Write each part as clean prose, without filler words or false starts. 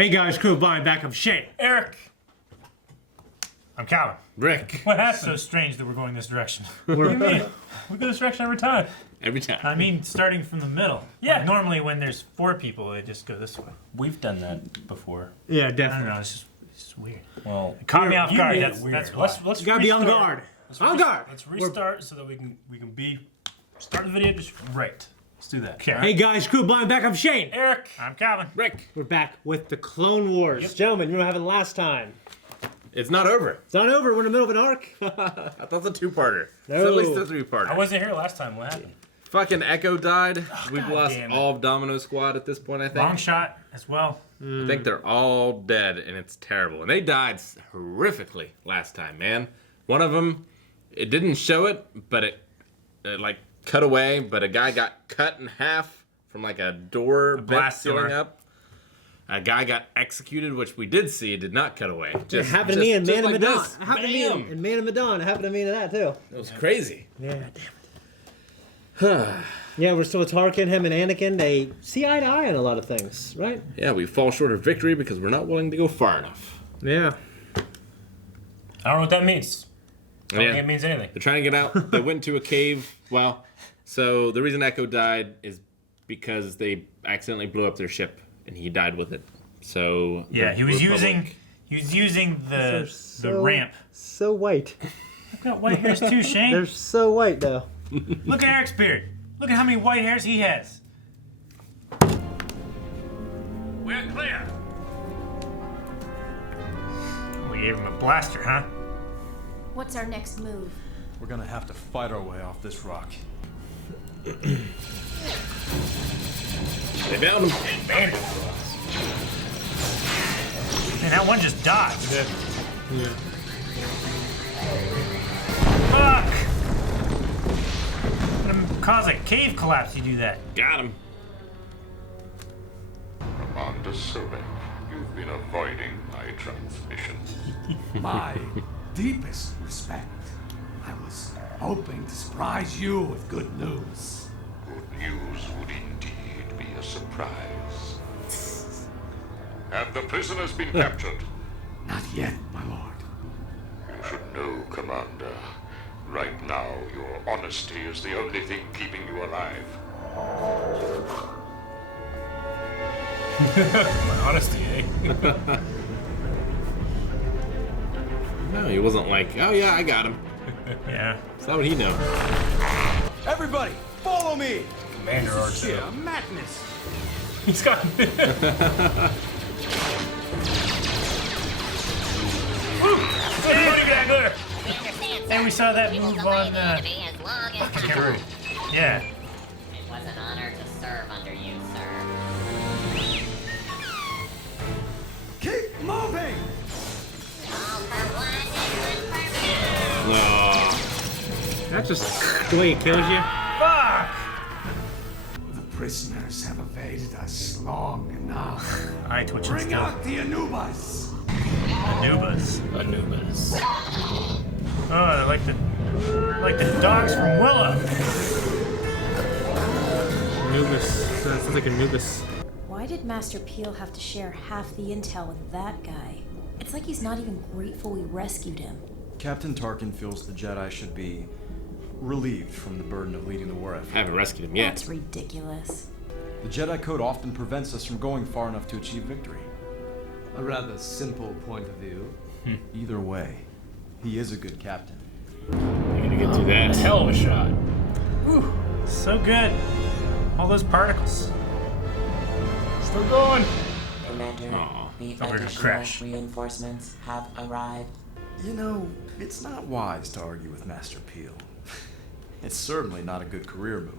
Hey guys, crew, Brian, back. I'm Shane. Eric. I'm Calvin. Rick. What happened? So strange that we're going this direction. What do you mean? We go this direction every time. Every time. I mean, starting from the middle. Yeah. Like normally, when there's 4 people, they just go this way. We've done that before. Yeah, I don't definitely. know. It's just weird. Well, It caught me off guard. made it That's weird. why. Let's You gotta be on guard. On guard. Let's restart so that we can start the video just right. Let's do that. Okay. Hey guys, crew, Brian, back. I'm Shane. Eric. I'm Calvin. Rick. We're back with the Clone Wars. Yep. Gentlemen, you know what happened last time. It's not over. It's not over. We're in the middle of an arc. I thought it was a 2-parter. No. It's at least a 3-parter. I wasn't here last time. What happened? Fucking Echo died. We've God lost damn it. all of Domino Squad at this point, I think. Long shot as well. I think they're all dead, and it's terrible. And they died horrifically last time, man. One of them, it didn't show it, but it like cut away. But a guy got cut in half from like a door blast sealing door. up. A guy got executed, which we did see. Did not cut away. It happened to me in Man of Medan. this. It happened to me Bam! in Man of Medan. It happened to me in that too. It was crazy. Yeah, damn it. Yeah, we're still with Tarkin, him and Anakin. They see eye to eye on a lot of things, right? Yeah, we fall short of victory because we're not willing to go far enough. Yeah. I don't know what that means. I don't Yeah. think it means anything. They're trying to get out. They went to a cave. Well, so the reason Echo died is because they accidentally blew up their ship, and he died with it. So Yeah, the he was Republic- using They're the ramp. So white. I've got white hairs too, Shane. They're so white though. Look at Eric's beard. Look at how many white hairs he has. We're clear. We gave him a blaster, huh? What's our next move? We're gonna have to fight our way off this rock. They found him. Man, man, that one just dodged. Yeah. Fuck! Gonna cause a cave collapse. You do that. Got him. Commander Surik, you've been avoiding my transmissions. My deepest respect. I was hoping to surprise you with good news. Good news would indeed be a surprise. Have the prisoners been captured? Not yet, my lord. You should know, Commander. Right now, your honesty is the only thing keeping you alive. My honesty, eh? No, he wasn't like, oh yeah, I got him. Yeah. So how would he know? Everybody, follow me! Commander Sheer R2. madness! He's got. Woo! Somebody got there. And we saw that move on. True. Yeah. It was an honor to serve under you, sir. Keep moving! All for one and one for Oh, That's just the way it kills you. Fuck! The prisoners have evaded us long enough. Eye twitching Bring still. out the Anubas! Anubas. Anubis. Oh, they're like the dogs from Willow. Anubis. That sounds like Anubis. Why did Master Peel have to share half the intel with that guy? It's like he's not even grateful we rescued him. Captain Tarkin feels the Jedi should be relieved from the burden of leading the war effort. Haven't rescued him yet. That's ridiculous. The Jedi Code often prevents us from going far enough to achieve victory. A rather simple point of view. Either way, he is a good captain. You're gonna get through that. Hell of a shot. Whew. So good. All those particles. Still going. Commander, Aw. the Thought we were gonna additional crash. reinforcements have arrived. You know, it's not wise to argue with Master Peel. It's certainly not a good career move.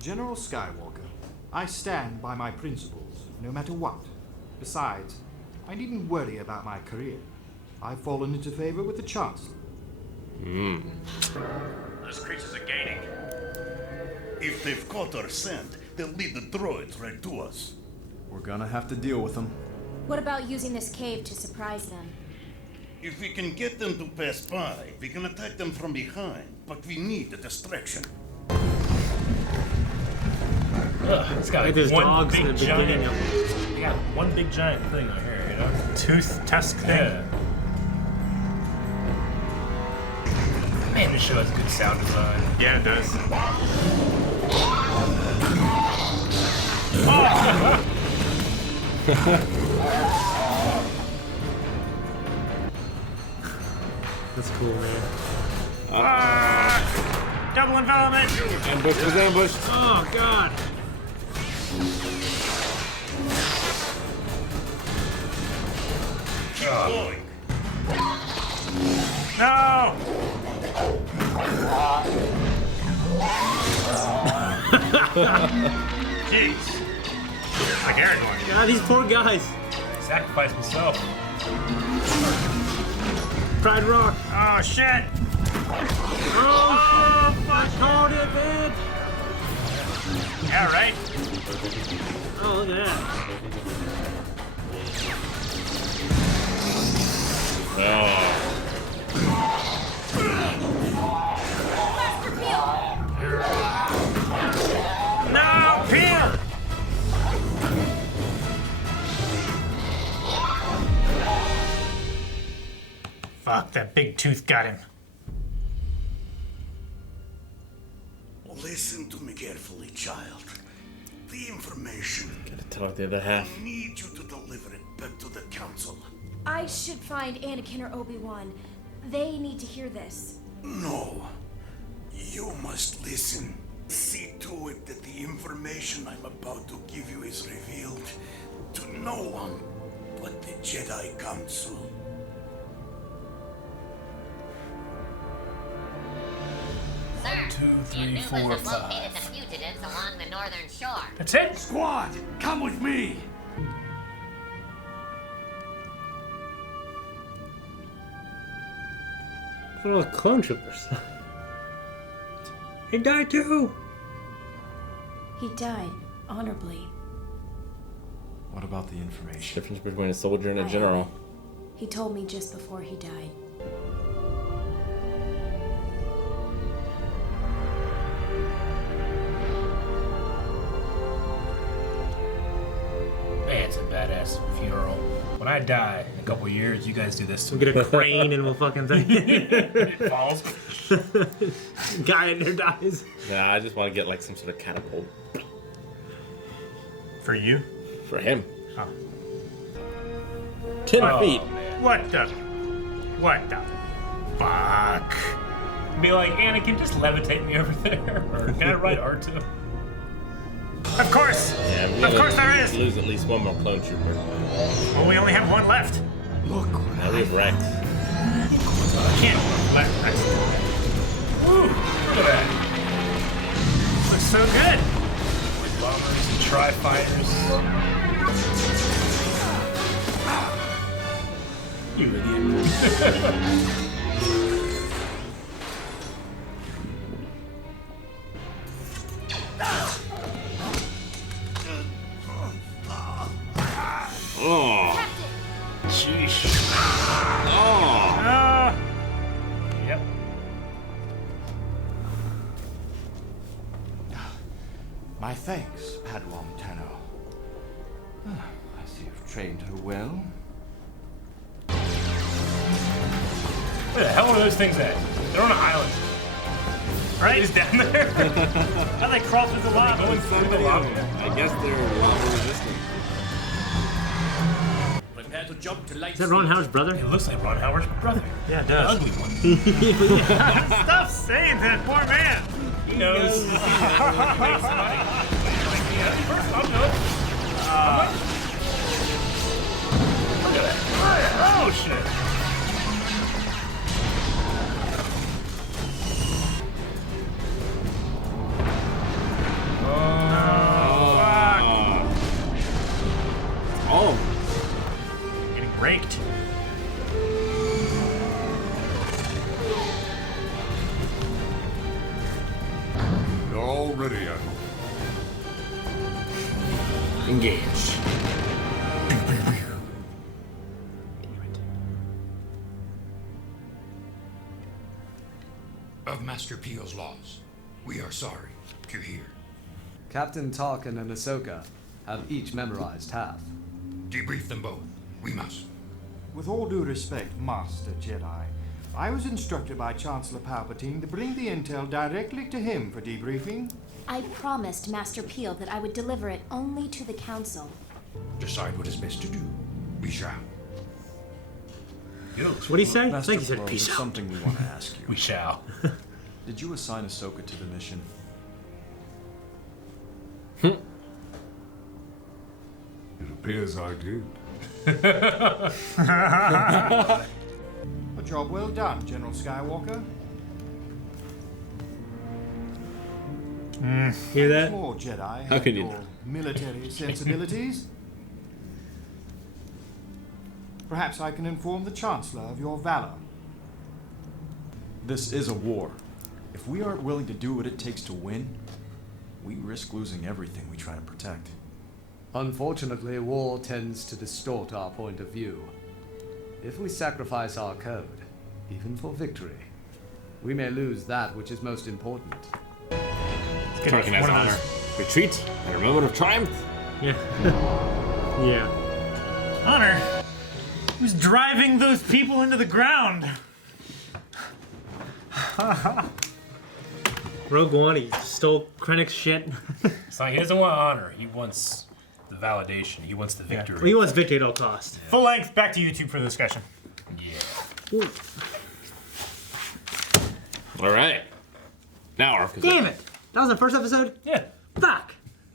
General Skywalker, I stand by my principles, no matter what. Besides, I needn't worry about my career. I've fallen into favor with the Chancellor. Those creatures are gaining. If they've caught our scent, they'll lead the droids right to us. We're gonna have to deal with them. What about using this cave to surprise them? If we can get them to pass by, we can attack them from behind. But we need a distraction. It's got Like those one dogs big in the beginning giant of got one big giant thing right here, you know? Tooth, tusk thing. Yeah. Man, this show has good sound design. Yeah, it does. That's cool, man. Double envelopment! Ambush was ambushed. Oh, God. No! Jeez. Like Aragorn. God, these poor guys. Sacrificed myself. Pride Rock. Oh, shit! Oh, fuck. Called it, man. Yeah, right? Oh, look at that. No, Peel! Fuck, that big tooth got him. Listen to me carefully, child. The information. Gotta talk the other half. I need you to deliver it back to the council. I should find Anakin or Obi-Wan. They need to hear this. No. You must listen. See to it that the information I'm about to give you is revealed to no one but the Jedi Council. Sir, 2, 3, the 4, Anubas have 5. located the fugitives along the northern shore. That's it? Squad, come with me. What are all the clone troopers? He died too. He died honorably. What about the information? Difference between a soldier and a general. He told me just before he died. Man, it's a badass funeral. When I die in a couple years, you guys do this to We'll me. get a crane and we'll fucking thing. It falls. Guy in there dies. Nah, I just want to get like some sort of catapult For you? for him. Oh. 10 feet. Man. What the fuck? Be like, Anakin, just levitate me over there. Or can I ride R2? Of course! Yeah, Of course there is! Lose at least one more clone trooper. Well, we only have one left. Look what Now we have Rex. I can't let Rex. Woo! Look at that. Looks so good. With bombers and tri-fighters. You idiot. Oh. Sheesh. Oh. Yep. My thanks, Padawan Tano. I see you've trained her well. Where the hell are those things at? They're on an island. Right? He's down there. How they crawl through the lava? I guess they're lava resistant. Prepare to jump to light. Is that Ron Howard's brother? It looks like Ron Howard's brother. Yeah, it The does. ugly one. Stop saying that, poor man. He knows. Look at that. Oh, shit. Oh. Getting raked. You're all ready, Admiral. Engage. Of Master Peel's laws, we are sorry to hear. Captain Tarkin and Ahsoka have each memorized half. Debrief them both. We must. With all due respect, Master Jedi, I was instructed by Chancellor Palpatine to bring the intel directly to him for debriefing. I promised Master Peel that I would deliver it only to the Council. Decide what is best to do. We shall. What'd he say? I Master think he said Pearl, peace there's out. something we want to ask you. We shall. Did you assign Ahsoka to the mission? It appears I did. A job well done, General Skywalker. Hear that? More Jedi How can you your military sensibilities. Perhaps I can inform the Chancellor of your valor. This is a war. If we aren't willing to do what it takes to win, we risk losing everything we try to protect. Unfortunately, war tends to distort our point of view. If we sacrifice our code, even for victory, we may lose that which is most important. Tarkin has honor. Retreat at a moment of triumph. Yeah. Yeah. Honor? Who's driving those people into the ground? Rogue One, he stole Krennic's shit. It's like he doesn't want honor. He wants the validation. He wants the victory. Well, he wants victory at all costs. Full length, back to YouTube for the discussion. Yeah. Ooh. All right. Now arc is Damn over. it! That was the first episode? Yeah. Fuck!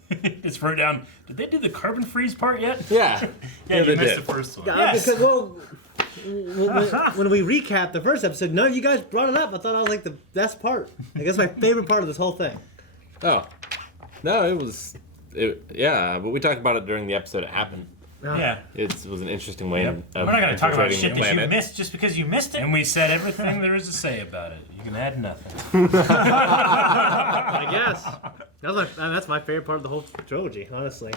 It's wrote down. Did they do the carbon freeze part yet? Yeah. Yeah, Yeah, you they missed did. the first one. Because, well, when we recapped the first episode, none of you guys brought it up. I thought I was like the best part. I guess my favorite part of this whole thing. Oh. No, it was. Yeah, but we talked about it during the episode it happened. Yeah. It was an interesting way of We're not going to talk about infiltrating shit the that you planet. missed just because you missed it. And we said everything there is to say about it. You can add nothing. I guess. That's my favorite part of the whole trilogy, honestly.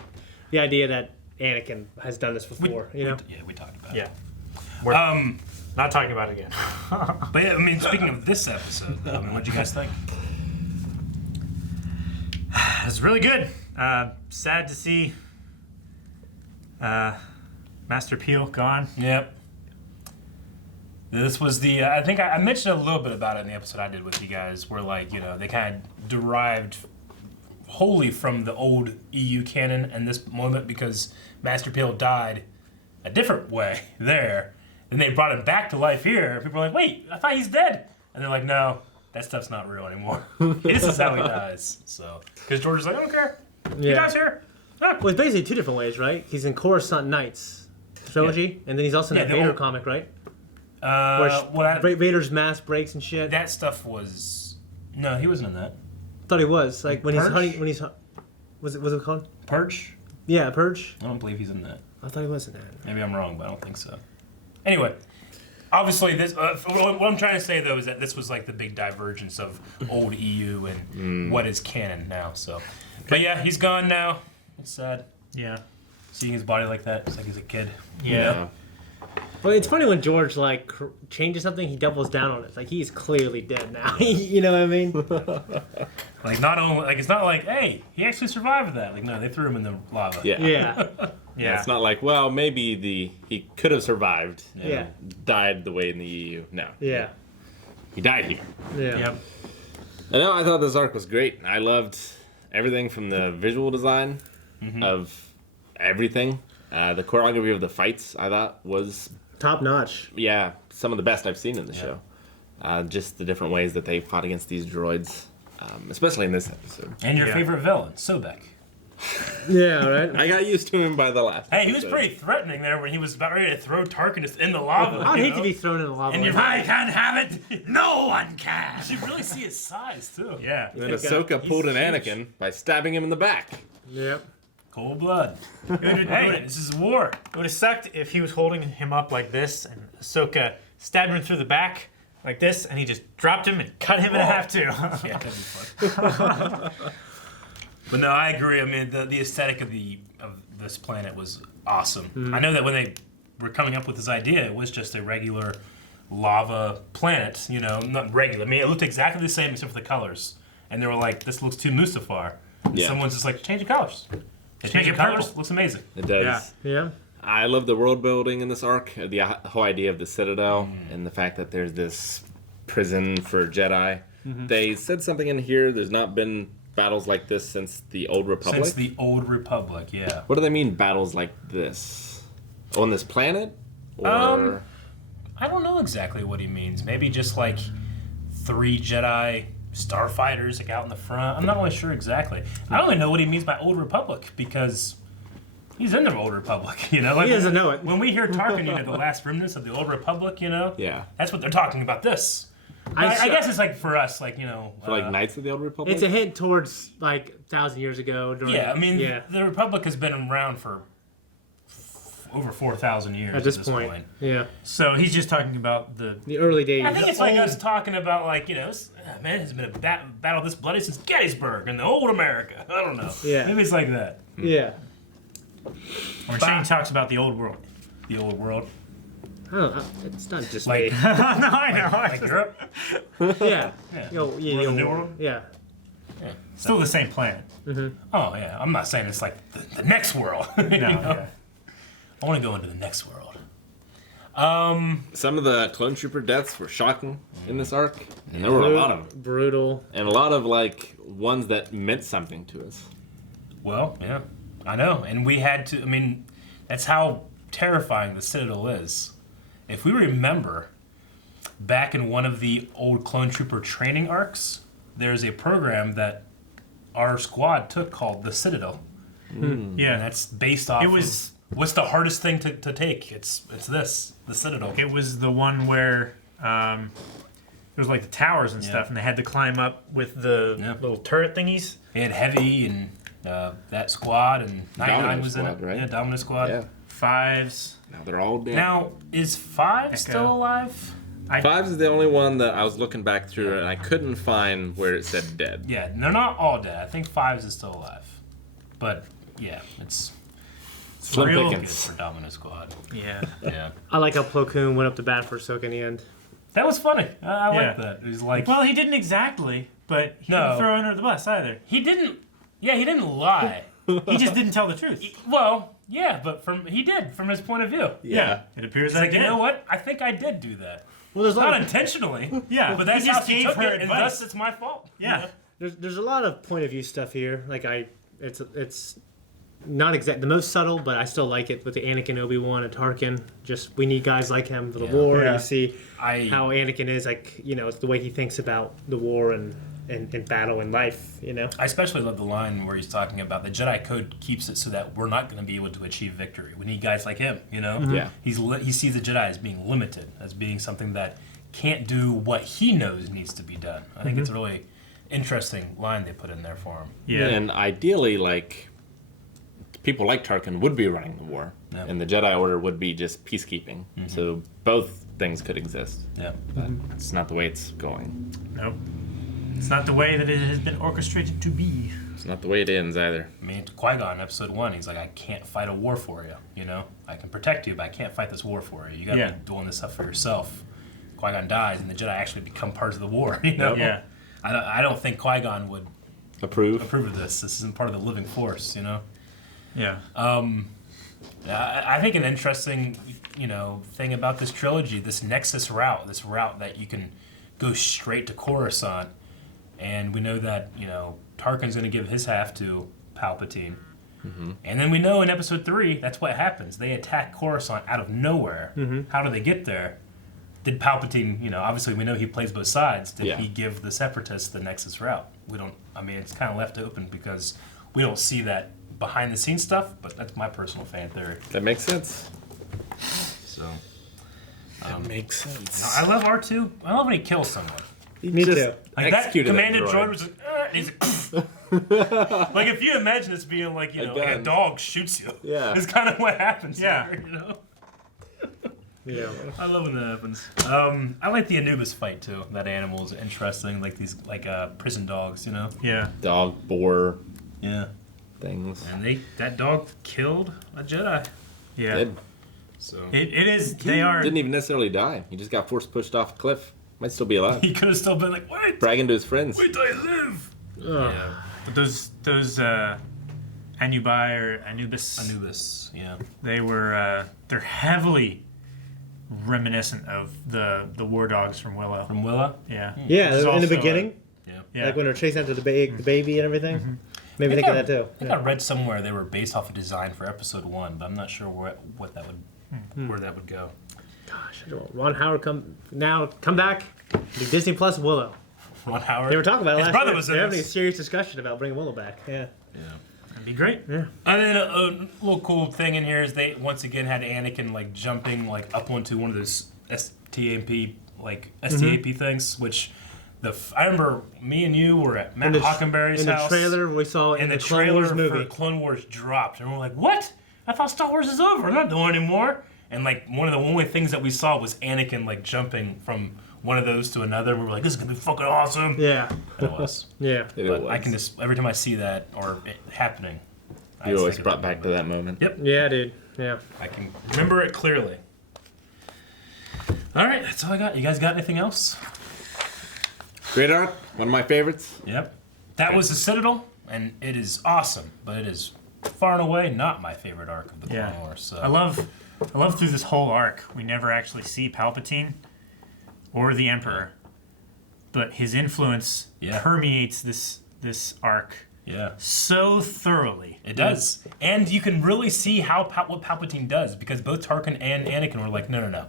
The idea that Anakin has done this before, you know? We talked about it. Yeah. Not talking about it again. But yeah, I mean, speaking of this episode, what'd you guys think? It's really good. Sad to see Master Peel gone. Yep. This was the, I think I mentioned a little bit about it in the episode I did with you guys, where like, you know, they kind of derived wholly from the old EU canon in this moment because Master Peel died a different way there. And they brought him back to life here. People were like, wait, I thought he's dead. And they're like, no, that stuff's not real anymore. This is how he dies. So, because George is like, I don't care. He dies here. Ah. Well, it's basically two different ways, right? He's in Coruscant Nights trilogy, and then he's also in that Vader comic, right? Where Vader's mask breaks and shit. That stuff was... No, he wasn't in that. I thought he was. Like, when Purge? he's... Was it called? Purge? Yeah, Purge. I don't believe he's in that. I thought he was in that. Maybe I'm wrong, but I don't think so. Anyway, obviously, this. What I'm trying to say though is that this was like the big divergence of old EU and what is canon now. So, but yeah, he's gone now. It's sad. Yeah, seeing his body like that, it's like he's a kid. Yeah. Well, it's funny when George like changes something, he doubles down on it. It's like he's clearly dead now. You know what I mean? Like not only like it's not like hey he actually survived that. Like no, they threw him in the lava. Yeah. Yeah, it's not like, well, maybe he could have survived and died the way in the EU. No. Yeah. He died here. Yeah. Yep. I thought this arc was great. I loved everything from the visual design of everything. The choreography of the fights, I thought, was... top notch. Yeah, some of the best I've seen in the show. Just the different ways that they fought against these droids, especially in this episode. And your favorite villain, Sobek. Yeah, right. I got used to him by the last Hey, he was episode. pretty threatening there when he was about ready to throw Tarkin in the lava. I'd hate to be thrown in the lava. And like I that. can't have it. No one can. You should really see his size too. Yeah. And then Ahsoka pulled an Anakin by stabbing him in the back. Yep. Cold blood. Hey, this is war. It would have sucked if he was holding him up like this and Ahsoka stabbed him through the back like this and he just dropped him and cut him in half too. Yeah, that'd be fun. But no, I agree. I mean, the aesthetic of this planet was awesome. I know that when they were coming up with this idea, it was just a regular lava planet. You know, not regular. I mean, it looked exactly the same except for the colors. And they were like, "This looks too Mustafar." And someone's just like, "Change the colors." They change the colors. Looks amazing. It does. Yeah. I love the world building in this arc, the whole idea of the Citadel, and the fact that there's this prison for Jedi. They said something in here. There's not been battles like this since the Old Republic. Since the Old Republic, yeah. What do they mean, battles like this? On this planet? Or I don't know exactly what he means. Maybe just like 3 Jedi starfighters like out in the front. I'm not really sure exactly. I don't even know what he means by Old Republic because he's in the Old Republic, you know? Like, he doesn't know it. When we hear Tarkin, you know, the last remnants of the Old Republic, you know? Yeah. That's what they're talking about this. I guess it's like for us, like, you know... For like Knights of the Old Republic? It's a hint towards like 1,000 years ago. During, yeah, I mean, the Republic has been around for over 4,000 years at this point. Yeah. So he's just talking about the early days. I think it's like us talking about, like, you know, man, it's been a battle this bloody since Gettysburg in the old America. I don't know. Yeah. Maybe it's like that. Yeah. Or Shane talks about the old world. The old world. I don't know. It's not just like, me. No, I know. Like Europe? Yeah. Yeah. Yo, yeah, Or the New World? Yeah. Yeah. Still the same planet. Oh, yeah. I'm not saying it's like the next world. No, yeah. I want to go into the next world. Some of the clone trooper deaths were shocking in this arc, and there were a lot of them. Brutal. And a lot of, like, ones that meant something to us. Well, yeah. I know. And we had to, I mean, that's how terrifying the Citadel is. If we remember, back in one of the old clone trooper training arcs, there's a program that our squad took called the Citadel. Yeah. And that's based off of what's the hardest thing to take? It's this, the Citadel. It was the one where there was like the towers and stuff, and they had to climb up with the little turret thingies. They had Heavy and that squad, and 99 was in it. Squad, right? Yeah, Dominant Squad. Yeah. Fives. Now they're all dead. Now, is Five still alive? Fives is the only one that I was looking back through, and I couldn't find where it said dead. Yeah, they're not all dead. I think Fives is still alive. But, yeah, it's Slim real good pickings. for Dominant Squad. Yeah. Yeah. I like how Plo Koon went up to bat for Ahsoka in the end. That was funny. I like that. It was like... Well, he didn't exactly, but he didn't throw under the bus either. He didn't... Yeah, he didn't lie. He just didn't tell the truth. Well, yeah, but he did, from his point of view. Yeah. It appears He's that like, he you did. know what? I think I did do that. Well, there's not intentionally. Yeah, But that's he how just she gave took her it, and advice. thus it's my fault. Yeah. There's a lot of point of view stuff here. Like it's not exact the most subtle, but I still like it with the Anakin, Obi-Wan, and Tarkin. Just we need guys like him for the war. Yeah. And you see how Anakin is like, you know, it's the way he thinks about the war and battle and life, you know. I especially love the line where he's talking about the Jedi Code keeps it so that we're not going to be able to achieve victory. We need guys like him, you know? Yeah. He sees the Jedi as being limited, as being something that can't do what he knows needs to be done. I think it's a really interesting line they put in there for him. Yeah. And ideally, like, people like Tarkin would be running the war, and the Jedi Order would be just peacekeeping. So both things could exist. Yeah. But it's not the way it's going. Nope. It's not the way that it has been orchestrated to be. It's not the way it ends either. I mean, Qui-Gon, episode 1, he's like, I can't fight a war for you, you know? I can protect you, but I can't fight this war for you. You gotta be doing this stuff for yourself. Qui-Gon dies, and the Jedi actually become parts of the war, you know? Yeah. I don't think Qui-Gon would approve of this. This isn't part of the living force, you know? Yeah. I think an interesting, you know, thing about this trilogy, this Nexus route, this route that you can go straight to Coruscant, and we know that, you know, Tarkin's going to give his half to Palpatine. And then we know in episode 3, that's what happens. They attack Coruscant out of nowhere. How do they get there? Did Palpatine, you know, obviously we know he plays both sides. Did he give the Separatists the Nexus route? We don't, I mean, it's kind of left open because we don't see that behind the scenes stuff, but that's my personal fan theory. That makes sense. So. That makes sense. I love R2. I love when he kills someone. Me too. Like that commanded droid was like, and he's like, like if you imagine this being like, you know, like a dog shoots you. Yeah. It's kind of what happens. Yeah. Here, you know. Yeah. I love when that happens. I like the Anubis fight too. That animal is interesting. Like these, like prison dogs, you know. Yeah. Dog, boar. Yeah. Things. And that dog killed a Jedi. Yeah. Did. So it is. They are. Didn't even necessarily die. He just got force pushed off a cliff. Might still be alive. He could have still been like, wait. Bragging to his friends. Wait till I live. Yeah. But those Anubai or Anubis. Anubis, yeah. They're heavily reminiscent of the war dogs from Willow. From Willow? Yeah. Yeah, in the beginning. Yeah. Like when they're chasing after the baby and everything. Maybe think of that too. I think I read somewhere they were based off a design for episode 1, but I'm not sure where that would go. Gosh, Ron Howard come back. Do Disney Plus Willow. Ron Howard. They were talking about it His last brother year. was in They're having a this. serious discussion about bringing Willow back. Yeah. That'd be great. Yeah. And then a little cool thing in here is they once again had Anakin like jumping like up onto one of those STAP things, which I remember me and you were at Matt Hockenberry's house. In the trailer we saw in the trailer Clone Wars movie. for Clone Wars dropped, and we're like, "What? I thought Star Wars is over. I'm not doing anymore." And like one of the only things that we saw was Anakin like jumping from one of those to another. We were like, "This is gonna be fucking awesome." Yeah. And it was. Yeah. But I can just every time I see that or it happening, You always brought back to that moment. Yep. Yeah, dude. Yeah. I can remember it clearly. All right, that's all I got. You guys got anything else? Great arc, one of my favorites. Yep. That was the Citadel, and it is awesome, but it is far and away not my favorite arc of the Clone Wars. So. I love through this whole arc, we never actually see Palpatine or the Emperor, but his influence permeates this arc so thoroughly. It does. And you can really see how what Palpatine does, because both Tarkin and Anakin were like, no.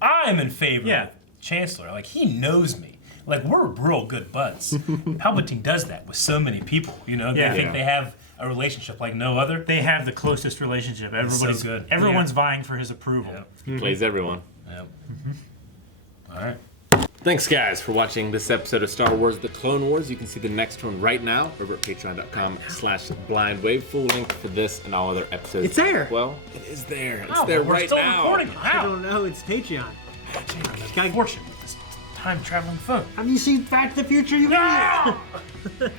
I'm in favor of Chancellor. Like, he knows me. Like, we're real good buds. Palpatine does that with so many people. You know, they think they have a relationship like no other. They have the closest relationship. Everybody's so good. Everyone's vying for his approval. Yep. He plays everyone. Yep. All right. Thanks, guys, for watching this episode of Star Wars The Clone Wars. You can see the next one right now over at patreon.com/blindwave. Full link for this and all other episodes. It's there. Well, it is there. It's Oh, there we're right still now. recording. I Wow. don't know. It's Patreon. Fortune. This time traveling phone. Have you seen Back to the Future? You idiot?